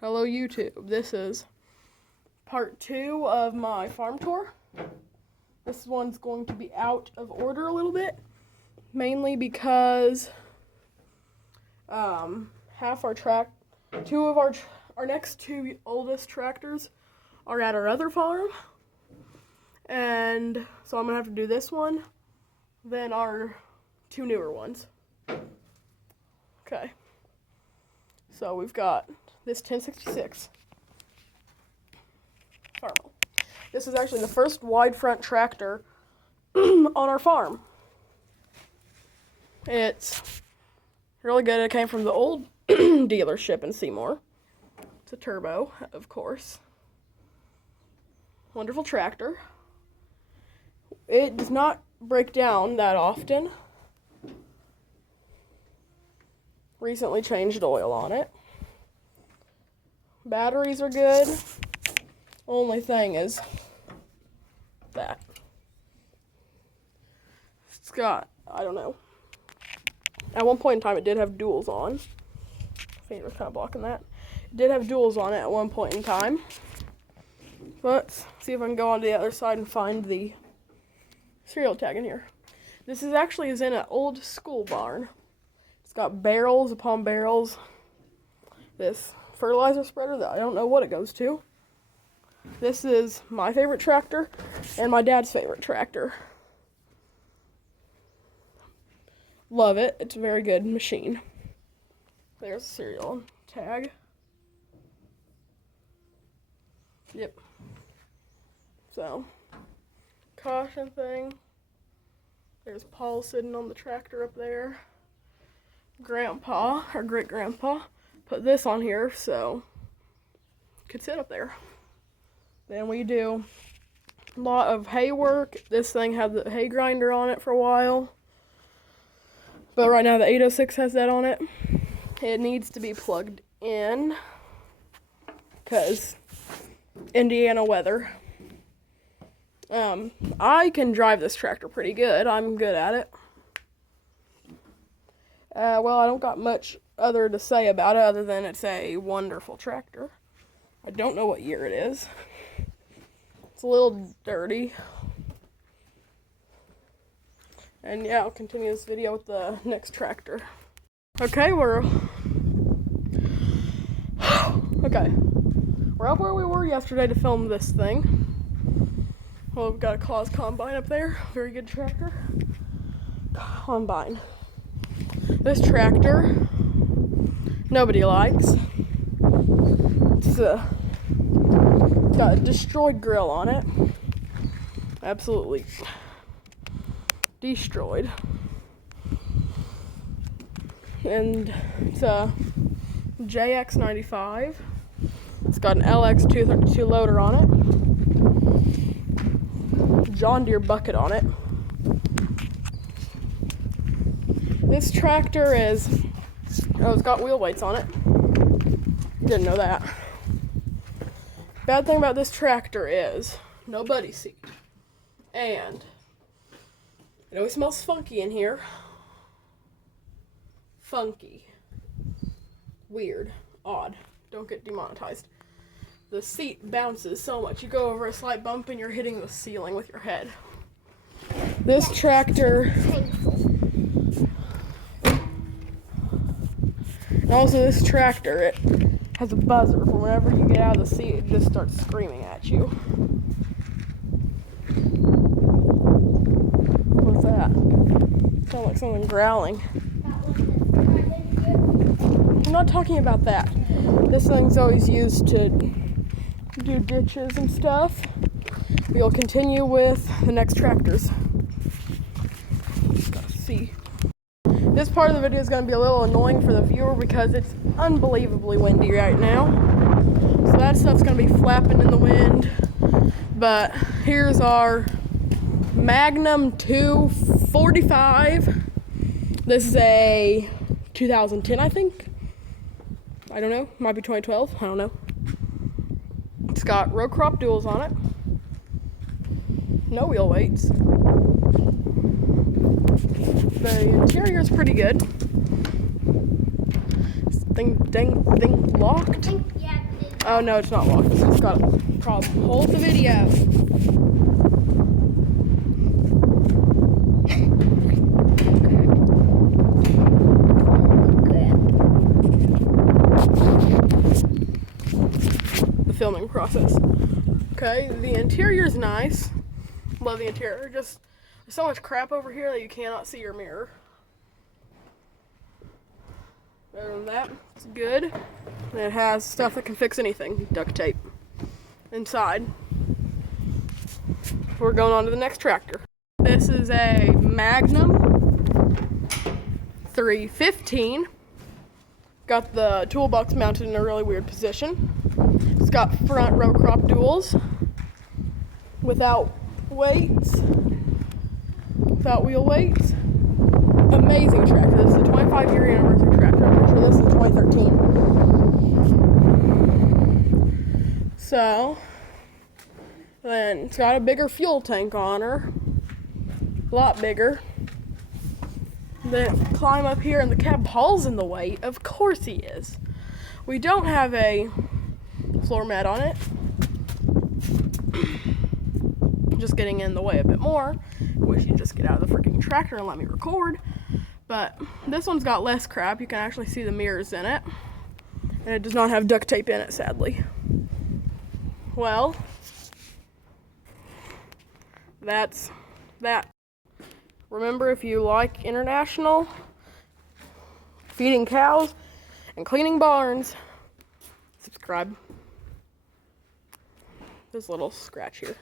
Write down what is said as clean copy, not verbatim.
Hello YouTube, this is part 2 of my farm tour. This one's going to be out of order a little bit, mainly because half our our next two oldest tractors are at our other farm, and so I'm gonna have to do this one, then our two newer ones. Okay, so we've got this 1066 Farmall. This is actually the first wide front tractor on our farm. It's really good. It came from the old dealership in Seymour. It's a turbo, of course. Wonderful tractor. It does not break down that often. Recently changed oil on it. Batteries are good. Only thing is that it's got, I don't know. At one point in time, it did have duals on. Finger's kind of blocking that. It did have duals on it at one point in time. Let's see if I can go on to the other side and find the serial tag in here. This is in an old school barn. It's got barrels upon barrels. This fertilizer spreader that I don't know what it goes to. This is my favorite tractor and my dad's favorite tractor. Love it. It's a very good machine. There's a serial tag. Yep. So, caution thing. There's Paul sitting on the tractor up there. Grandpa, or great-grandpa, put this on here so it could sit up there. Then we do a lot of hay work. This thing had the hay grinder on it for a while, but right now the 806 has that on it. It needs to be plugged in because Indiana weather. I can drive this tractor pretty good. I'm good at it. Well, I don't got much other to say about it other than it's a wonderful tractor. I don't know what year it is. It's a little dirty. And yeah, I'll continue this video with the next tractor. Okay, we're up where we were yesterday to film this thing. Well, we've got a Claas Combine up there. Very good tractor. Combine. This tractor, nobody likes. It's got a destroyed grill on it. Absolutely destroyed. And it's a JX95. It's got an LX232 loader on it. John Deere bucket on it. This tractor it's got wheel weights on it. Didn't know that. Bad thing about this tractor is no buddy seat. And it always smells funky in here. Funky. Weird. Odd. Don't get demonetized. The seat bounces so much. You go over a slight bump and you're hitting the ceiling with your head. This tractor... And also this tractor, it has a buzzer for whenever you get out of the seat, it just starts screaming at you. What's that? Sounds like someone growling. I'm not talking about that. This thing's always used to do ditches and stuff. We'll continue with the next tractors. Let's see. This part of the video is going to be a little annoying for the viewer because it's unbelievably windy right now. So that stuff's going to be flapping in the wind. But here's our Magnum 245. This is a 2010, I think. I don't know. Might be 2012. I don't know. It's got row crop duals on it. No wheel weights. The interior is pretty good. Thing locked. Yeah, Oh no, it's not locked. It's got a problem. Hold the video. The filming process. Okay, the interior is nice. Love the interior. Just there's so much crap over here that you cannot see your mirror. Other than that, it's good. And it has stuff that can fix anything. Duct tape. Inside. We're going on to the next tractor. This is a Magnum 315. Got the toolbox mounted in a really weird position. It's got front row crop duals without weights, without wheel weights. Amazing tractor. This is a 25-year anniversary tractor. I'm pretty sure this is 2013. So, then it's got a bigger fuel tank on her. A lot bigger. Then climb up here and the cab Paul's in the way. Of course he is. We don't have a floor mat on it. Just getting in the way a bit more. Wish you'd just get out of the freaking tractor and let me record. But this one's got less crap. You can actually see the mirrors in it. And it does not have duct tape in it, sadly. Well, that's that. Remember, if you like international, feeding cows, and cleaning barns, subscribe. There's a little scratch here.